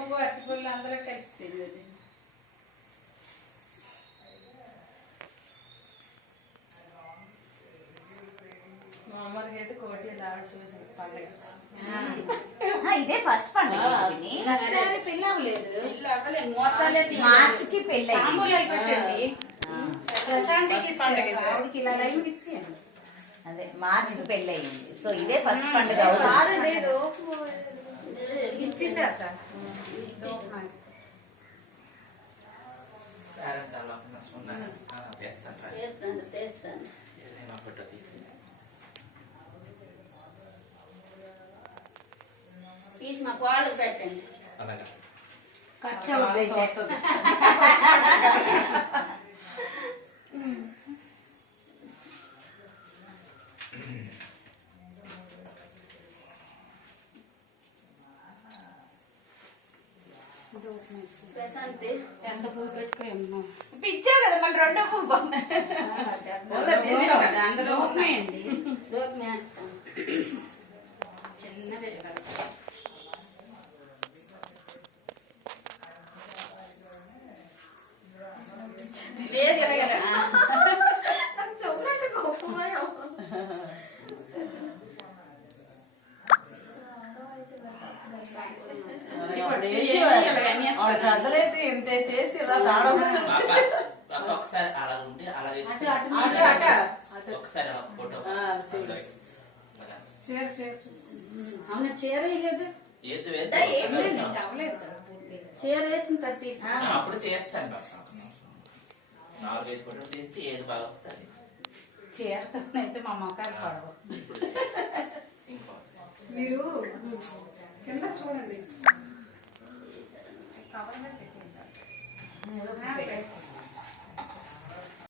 శనగపప్పు అరటిపళ్ళు అందరూ కలిసిపోయింది అది. మా అమ్మకి అయితే కోటి ఆవిడ చూసి పండుగ ఇదే ఫస్ట్ పండుగ. పెళ్ళి అవ్వలేదు, మార్చికి పెళ్ళి తాంబూలాలు పెట్టండి, ప్రశాంతికి ఆవిడకి ఇలా లైన్ ఇచ్చేయండి. అదే మార్చికి పెళ్ళి అయ్యింది. సో ఇదే ఫస్ట్ పండుగ. లేదు ఇచ్చేసాక తీసి మా కోళ్ళకి పెట్టండి. ఖర్చు అవుతుంది. ప్రశాంతి ఎంత పువ్వు పెట్టుకోమ్మా. పిచ్చా కదా మళ్ళీ రెండో పువ్వు అందులో ఉన్నాయండి, దూరం వేస్తాం. చిన్నది లేదు ఎలాగల పెద్దలైతే ఇంత చేసి ఇలా తాడం ఒకసారి అలా ఉండి అలాగే ఒకసారి అవునా చీర లేదు, అవ్వలేదు కదా పూర్తిగా. చీర వేసిన కట్టి అప్పుడు చేస్తాను 4-5 ఫోటోలు తీస్తే ఏది బాగా వస్తుంది. చీరతోనైతే మా మొక్కలు పడవు. ఇంకో మీరు కింద చూడండి, కవర్ పెట్టండి.